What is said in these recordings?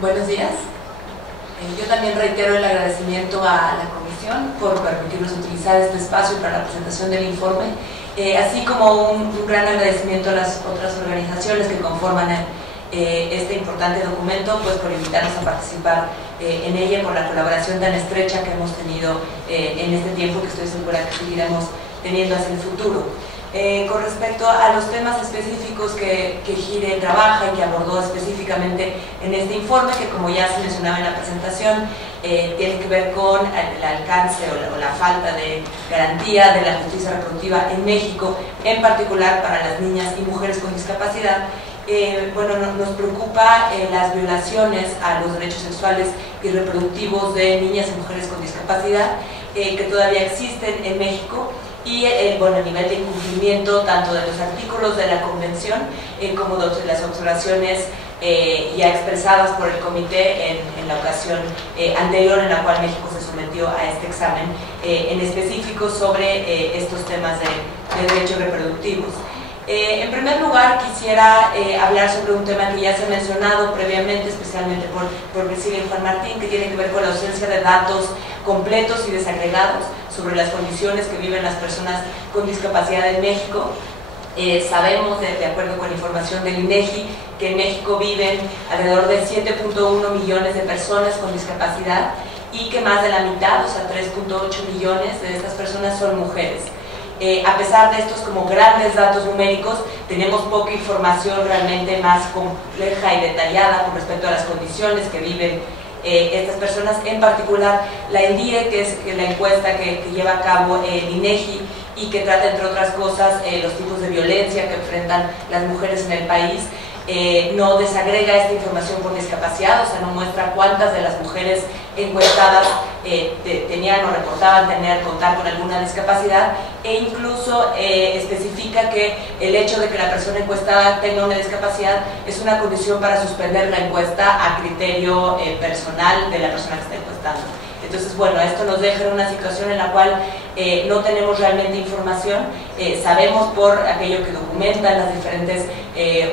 Buenos días. Yo también reitero el agradecimiento a la Comisión por permitirnos utilizar este espacio para la presentación del informe, así como un gran agradecimiento a las otras organizaciones que conforman este importante documento, pues por invitarnos a participar en ella, por la colaboración tan estrecha que hemos tenido en este tiempo, que estoy segura que seguiremos teniendo hacia el futuro. Con respecto a los temas específicos que GIRE trabaja y que abordó específicamente en este informe, que como ya se mencionaba en la presentación, tiene que ver con el alcance o la falta de garantía de la justicia reproductiva en México, en particular para las niñas y mujeres con discapacidad. Bueno, nos preocupa las violaciones a los derechos sexuales y reproductivos de niñas y mujeres con discapacidad que todavía existen en México, y bueno, el nivel de incumplimiento tanto de los artículos de la Convención como de las observaciones ya expresadas por el Comité en la ocasión anterior en la cual México se sometió a este examen en específico sobre estos temas de derechos reproductivos. En primer lugar, quisiera hablar sobre un tema que ya se ha mencionado previamente, especialmente por Priscila y Juan Martín, que tiene que ver con la ausencia de datos completos y desagregados sobre las condiciones que viven las personas con discapacidad en México. Sabemos, de acuerdo con información del INEGI, que en México viven alrededor de 7.1 millones de personas con discapacidad y que más de la mitad, o sea 3.8 millones de estas personas son mujeres. A pesar de estos como grandes datos numéricos, tenemos poca información realmente más compleja y detallada con respecto a las condiciones que viven estas personas, en particular la ENDIE, que es la encuesta que lleva a cabo el INEGI y que trata, entre otras cosas, los tipos de violencia que enfrentan las mujeres en el país. No desagrega esta información por discapacidad, o sea, no muestra cuántas de las mujeres encuestadas tenían o reportaban contar con alguna discapacidad, e incluso especifica que el hecho de que la persona encuestada tenga una discapacidad es una condición para suspender la encuesta a criterio personal de la persona que está encuestando. Entonces, bueno, esto nos deja en una situación en la cual no tenemos realmente información. Sabemos por aquello que documentan las diferentes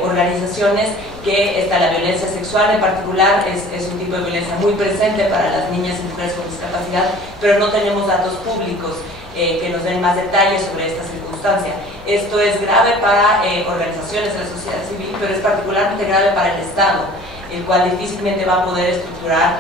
organizaciones que la violencia sexual en particular es un tipo de violencia muy presente para las niñas y mujeres con discapacidad, pero no tenemos datos públicos que nos den más detalles sobre esta circunstancia. Esto es grave para organizaciones de la sociedad civil, pero es particularmente grave para el Estado, el cual difícilmente va a poder estructurar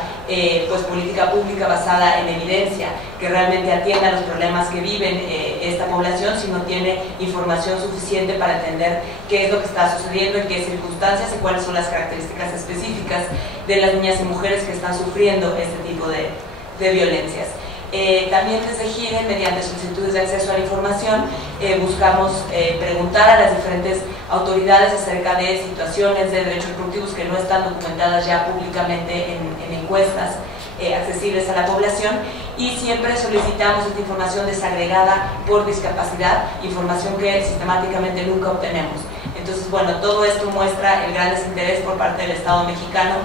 pues política pública basada en evidencia que realmente atienda a los problemas que viven esta población si no tiene información suficiente para entender qué es lo que está sucediendo, en qué circunstancias y cuáles son las características específicas de las niñas y mujeres que están sufriendo este tipo de violencias. También desde GIRE, mediante solicitudes de acceso a la información, buscamos preguntar a las diferentes autoridades acerca de situaciones de derechos reproductivos que no están documentadas ya públicamente en encuestas accesibles a la población, y siempre solicitamos esta información desagregada por discapacidad, información que sistemáticamente nunca obtenemos. Entonces, bueno, todo esto muestra el gran desinterés por parte del Estado mexicano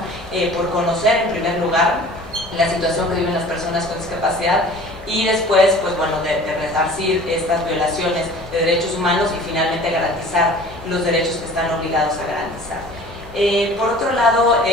por conocer, en primer lugar, la situación que viven las personas con discapacidad y después, pues bueno, de resarcir estas violaciones de derechos humanos y finalmente garantizar los derechos que están obligados a garantizar. Por otro lado,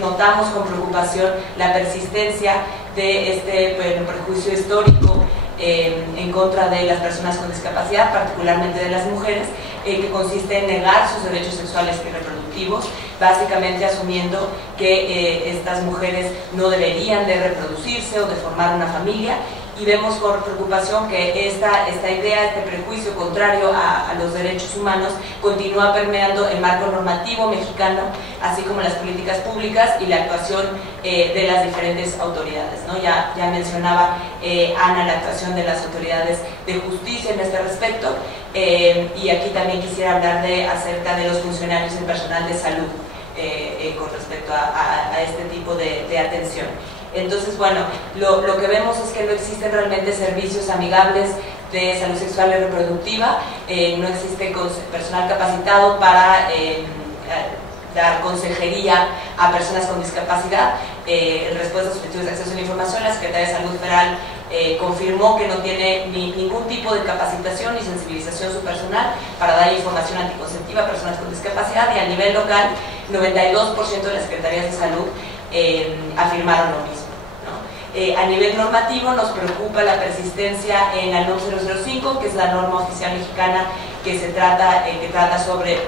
notamos con preocupación la persistencia de este prejuicio histórico en contra de las personas con discapacidad, particularmente de las mujeres, que consiste en negar sus derechos sexuales y reproductivos, básicamente asumiendo que estas mujeres no deberían de reproducirse o de formar una familia, y vemos con preocupación que esta idea, este prejuicio contrario a los derechos humanos continúa permeando el marco normativo mexicano, así como las políticas públicas y la actuación de las diferentes autoridades, ¿no? Ya mencionaba Ana la actuación de las autoridades de justicia en este respecto, y aquí también quisiera hablar acerca de los funcionarios y personal de salud con respecto a este tipo de atención. Entonces, bueno, lo que vemos es que no existen realmente servicios amigables de salud sexual y reproductiva, no existe personal capacitado para dar consejería a personas con discapacidad. En respuesta a solicitudes de acceso a la información, la Secretaría de Salud Federal confirmó que no tiene ningún tipo de capacitación ni sensibilización su personal para dar información anticonceptiva a personas con discapacidad, y a nivel local 92% de las secretarías de salud afirmaron lo mismo, ¿no? A nivel normativo nos preocupa la persistencia en la NOM 005, que es la norma oficial mexicana que trata sobre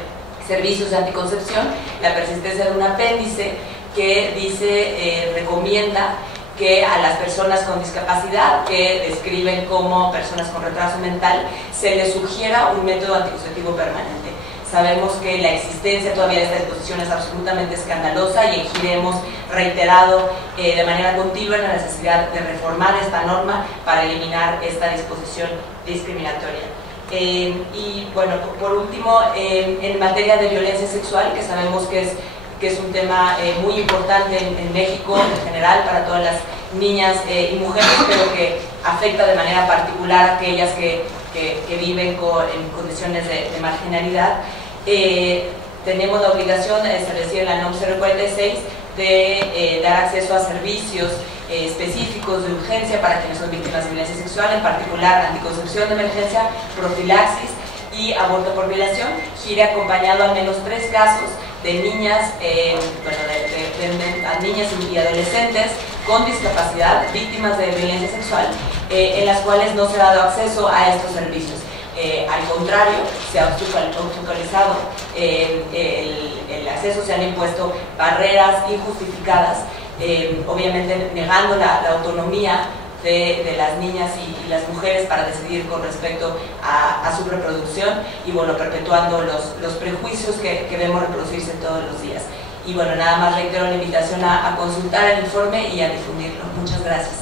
servicios de anticoncepción, la persistencia de un apéndice que dice, recomienda que a las personas con discapacidad, que describen como personas con retraso mental, se les sugiera un método anticonceptivo permanente. Sabemos que la existencia todavía de esta disposición es absolutamente escandalosa, y en GIRE hemos reiterado de manera continua la necesidad de reformar esta norma para eliminar esta disposición discriminatoria. Y bueno, por último, en materia de violencia sexual, que sabemos que es un tema muy importante en México en general para todas las niñas y mujeres, pero que afecta de manera particular a aquellas que viven en condiciones de marginalidad. Tenemos la obligación establecida en la NOM 046 de dar acceso a servicios específicos de urgencia para quienes son víctimas de violencia sexual, en particular anticoncepción de emergencia, profilaxis y aborto por violación. GIRE ha acompañado al menos 3 casos de niñas, niñas y adolescentes con discapacidad, víctimas de violencia sexual, en las cuales no se ha dado acceso a estos servicios. Al contrario, se ha obstaculizado el acceso, se han impuesto barreras injustificadas, obviamente negando la autonomía de las niñas y las mujeres para decidir con respecto a su reproducción, y bueno, perpetuando los prejuicios que vemos reproducirse todos los días. Y bueno, nada más reitero la invitación a consultar el informe y a difundirlo. Muchas gracias.